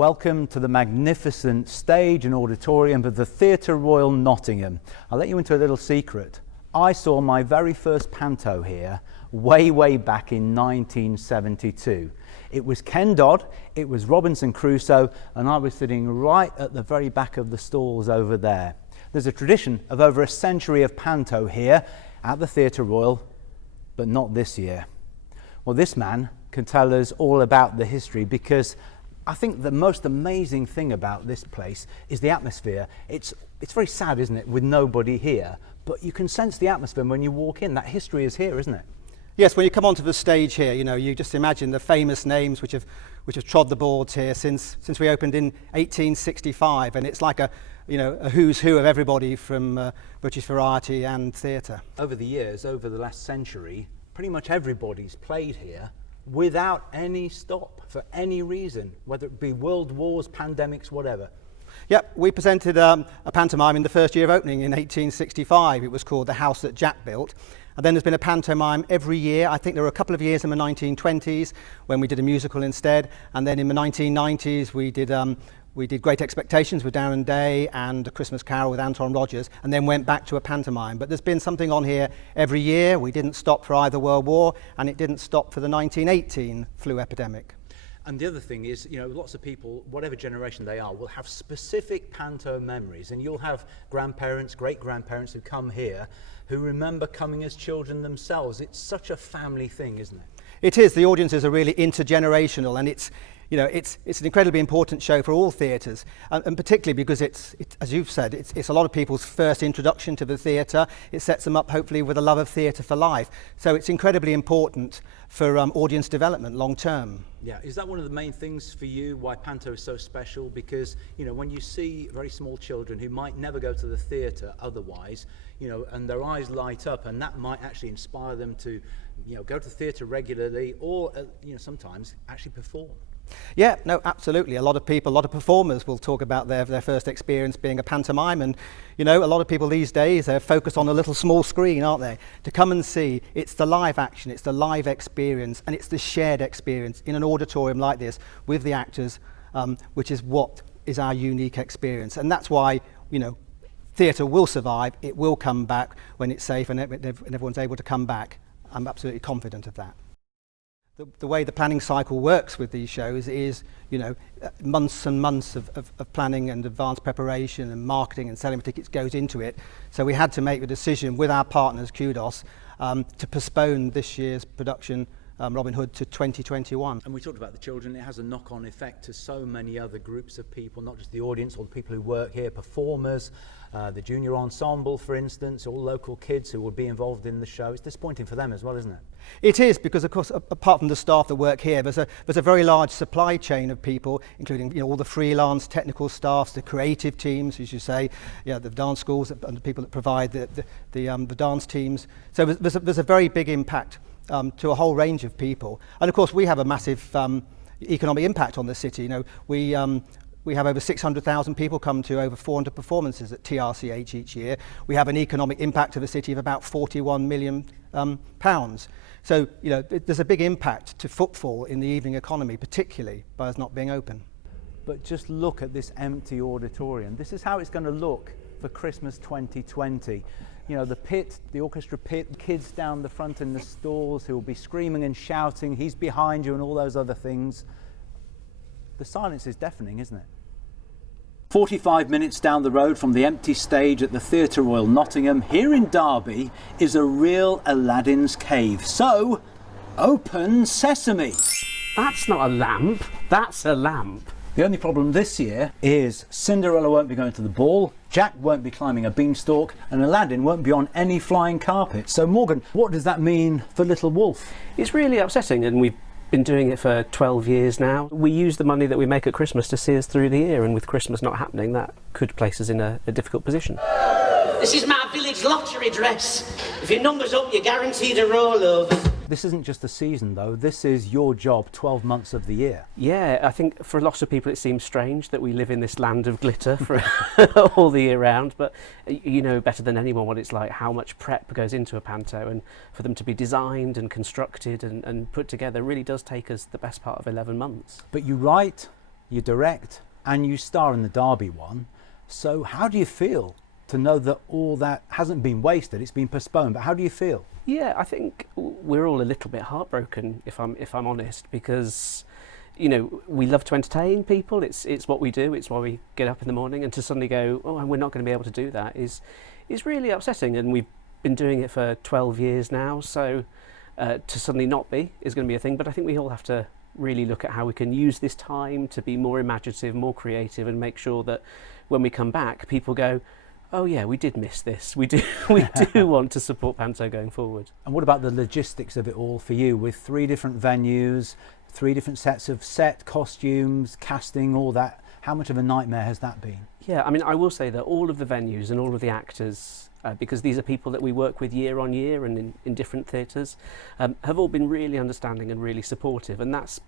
Welcome to the magnificent stage and auditorium of the Theatre Royal Nottingham. I'll let you into a little secret. I saw my very first panto here way back in 1972. It was Ken Dodd, it was Robinson Crusoe, and I was sitting right at the very back of the stalls over there. There's a tradition of over a century of panto here at the Theatre Royal, but not this year. Well, this man can tell us all about the history, because I think the most amazing thing about this place is the atmosphere. It's very sad, isn't it, with nobody here, but you can sense the atmosphere when you walk in. That history is here, isn't it? Yes, when you come onto the stage here, you just imagine the famous names which have trod the boards here since we opened in 1865, and it's like a who's who of everybody from British variety and theatre. Over the years, over the last century, pretty much everybody's played here without any stop for any reason, whether it be world wars, pandemics, whatever. Yep, we presented a pantomime in the first year of opening in 1865. It was called The House That Jack Built. And then there's been a pantomime every year. I think there were a couple of years in the 1920s when we did a musical instead. And then in the 1990s we did Great Expectations with Darren Day and A Christmas Carol with Anton Rogers, and then went back to a pantomime. But there's been something on here every year. We didn't stop for either World War, and it didn't stop for the 1918 flu epidemic. And the other thing is, lots of people, whatever generation they are, will have specific panto memories, and you'll have grandparents, great-grandparents who come here who remember coming as children themselves. It's such a family thing, isn't it? It is. The audiences are really intergenerational, and it's an incredibly important show for all theatres, and particularly because it's as you've said, it's a lot of people's first introduction to the theatre. It sets them up hopefully with a love of theatre for life. So it's incredibly important for audience development long term. Yeah, is that one of the main things for you, why panto is so special? Because when you see very small children who might never go to the theatre otherwise, and their eyes light up, and that might actually inspire them to go to the theatre regularly, or sometimes actually perform. Yeah, no, absolutely. A lot of performers will talk about their first experience being a pantomime, and a lot of people these days are focused on a little small screen, aren't they? To come and see, it's the live action, it's the live experience, and it's the shared experience in an auditorium like this with the actors, which is what is our unique experience. And that's why, theatre will survive, it will come back when it's safe and everyone's able to come back. I'm absolutely confident of that. The way the planning cycle works with these shows is, months and months of planning and advanced preparation and marketing and selling tickets goes into it. So we had to make the decision with our partners, Kudos, to postpone this year's production, Robin Hood, to 2021. And we talked about the children. It has a knock-on effect to so many other groups of people, not just the audience or the people who work here, performers, the junior ensemble, for instance, all local kids who will be involved in the show. It's disappointing for them as well, isn't it? It is, because of course, apart from the staff that work here, there's a very large supply chain of people, including all the freelance technical staffs, the creative teams, as you say, the dance schools and the people that provide the dance teams. So there's a very big impact to a whole range of people, and of course we have a massive economic impact on the city. We have over 600,000 people come to over 400 performances at TRCH each year. We have an economic impact to the city of about £41 million. So, there's a big impact to footfall in the evening economy, particularly by us not being open. But just look at this empty auditorium. This is how it's going to look for Christmas 2020. The pit, the orchestra pit, kids down the front in the stalls who will be screaming and shouting, he's behind you, and all those other things. The silence is deafening, isn't it? 45 minutes down the road from the empty stage at the Theatre Royal Nottingham, here in Derby, is a real Aladdin's cave. So, open sesame. That's not a lamp, that's a lamp. The only problem this year is Cinderella won't be going to the ball, Jack won't be climbing a beanstalk, and Aladdin won't be on any flying carpet. So Morgan, what does that mean for Little Wolf? It's really upsetting, and we've been doing it for 12 years now. We use the money that we make at Christmas to see us through the year, and with Christmas not happening, that could place us in a difficult position. This is my village lottery dress. If your number's up, you're guaranteed a rollover. This isn't just a season though, this is your job 12 months of the year. Yeah, I think for lots of people it seems strange that we live in this land of glitter for all the year round, but you know better than anyone what it's like, how much prep goes into a panto, and for them to be designed and constructed and put together really does take us the best part of 11 months. But you write, you direct and you star in the Derby one. So how do you feel to know that all that hasn't been wasted, it's been postponed, but how do you feel? Yeah, I think we're all a little bit heartbroken, if I'm honest, because we love to entertain people. It's what we do. It's why we get up in the morning, and to suddenly go, oh, and we're not going to be able to do that is really upsetting. And we've been doing it for 12 years now, so to suddenly not be is going to be a thing. But I think we all have to really look at how we can use this time to be more imaginative, more creative, and make sure that when we come back, people go, oh yeah, we did miss this. We do want to support Panto going forward. And what about the logistics of it all for you, with 3 different venues, 3 different sets of set, costumes, casting, all that? How much of a nightmare has that been? Yeah, I mean, I will say that all of the venues and all of the actors, because these are people that we work with year on year and in different theatres, have all been really understanding and really supportive. And that's,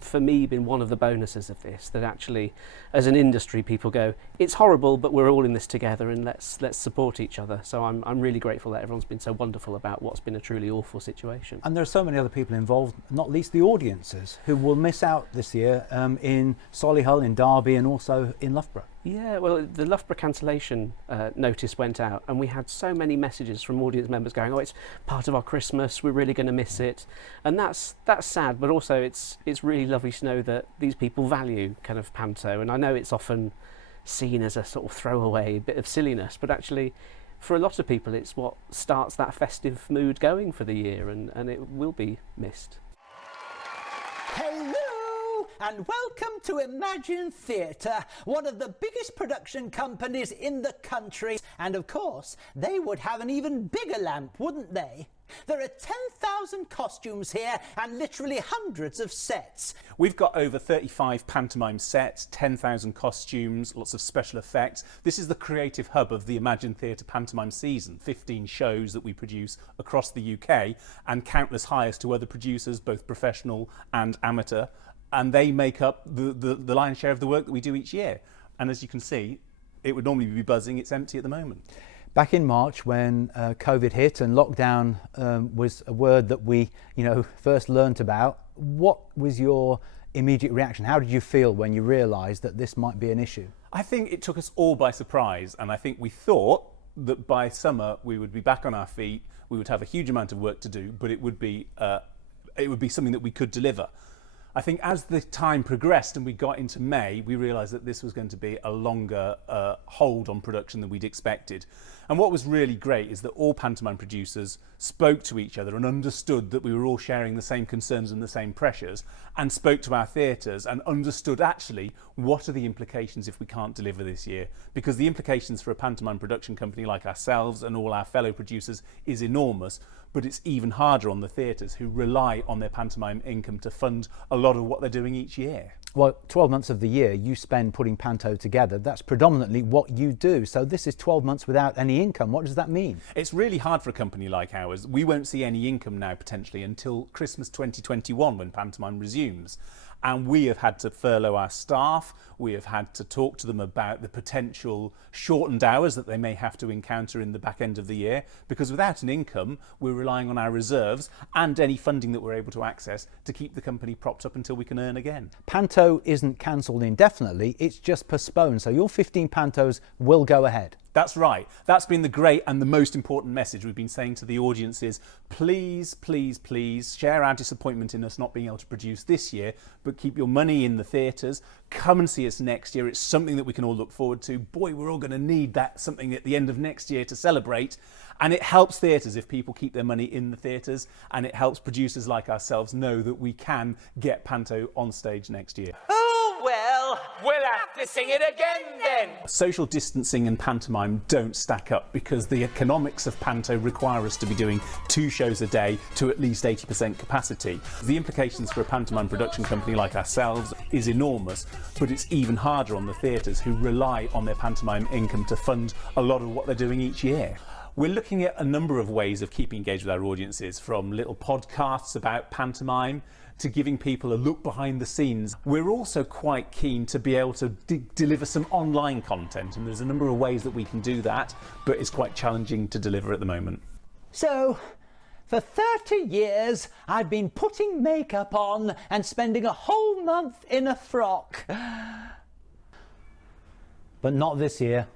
for me, been one of the bonuses of this, that actually as an industry people go, it's horrible, but we're all in this together, and let's support each other. So I'm really grateful that everyone's been so wonderful about what's been a truly awful situation. And there are so many other people involved, not least the audiences, who will miss out this year in Solihull, in Derby, and also in Loughborough. Yeah, well, the Loughborough cancellation notice went out, and we had so many messages from audience members going, oh, it's part of our Christmas, we're really going to miss it. And that's sad, but also it's really lovely to know that these people value kind of Panto. And I know it's often seen as a sort of throwaway bit of silliness, but actually for a lot of people it's what starts that festive mood going for the year, and it will be missed. Hello and welcome to Imagine Theatre, one of the biggest production companies in the country. And of course, they would have an even bigger lamp, wouldn't they? There are 10,000 costumes here and literally hundreds of sets. We've got over 35 pantomime sets, 10,000 costumes, lots of special effects. This is the creative hub of the Imagine Theatre pantomime season, 15 shows that we produce across the UK, and countless hires to other producers, both professional and amateur, and they make up the lion's share of the work that we do each year. And as you can see, it would normally be buzzing, it's empty at the moment. Back in March, when COVID hit and lockdown was a word that we, first learnt about, what was your immediate reaction? How did you feel when you realised that this might be an issue? I think it took us all by surprise, and I think we thought that by summer we would be back on our feet, we would have a huge amount of work to do, but it would be something that we could deliver. I think as the time progressed and we got into May, we realised that this was going to be a longer hold on production than we'd expected. And what was really great is that all pantomime producers spoke to each other and understood that we were all sharing the same concerns and the same pressures, and spoke to our theatres and understood actually what are the implications if we can't deliver this year. Because the implications for a pantomime production company like ourselves and all our fellow producers is enormous, but it's even harder on the theatres who rely on their pantomime income to fund a lot of what they're doing each year. Well, 12 months of the year you spend putting Panto together. That's predominantly what you do. So this is 12 months without any income. What does that mean? It's really hard for a company like ours. We won't see any income now potentially until Christmas 2021 when pantomime resumes. And we have had to furlough our staff. We have had to talk to them about the potential shortened hours that they may have to encounter in the back end of the year, because without an income, we're relying on our reserves and any funding that we're able to access to keep the company propped up until we can earn again. Panto isn't cancelled indefinitely, it's just postponed. So your 15 Pantos will go ahead. That's right. That's been the great and the most important message we've been saying to the audiences. Please, please, please share our disappointment in us not being able to produce this year, but keep your money in the theatres. Come and see us next year. It's something that we can all look forward to. Boy, we're all going to need that something at the end of next year to celebrate. And it helps theatres if people keep their money in the theatres, and it helps producers like ourselves know that we can get Panto on stage next year. Oh, well, we'll have to sing it again then. Social distancing and pantomime don't stack up because the economics of Panto require us to be doing 2 shows a day to at least 80% capacity. The implications for a pantomime production company like ourselves is enormous, but it's even harder on the theatres who rely on their pantomime income to fund a lot of what they're doing each year. We're looking at a number of ways of keeping engaged with our audiences, from little podcasts about pantomime to giving people a look behind the scenes. We're also quite keen to be able to deliver some online content, and there's a number of ways that we can do that, but it's quite challenging to deliver at the moment. So, For 30 years, I've been putting makeup on and spending a whole month in a frock. But not this year.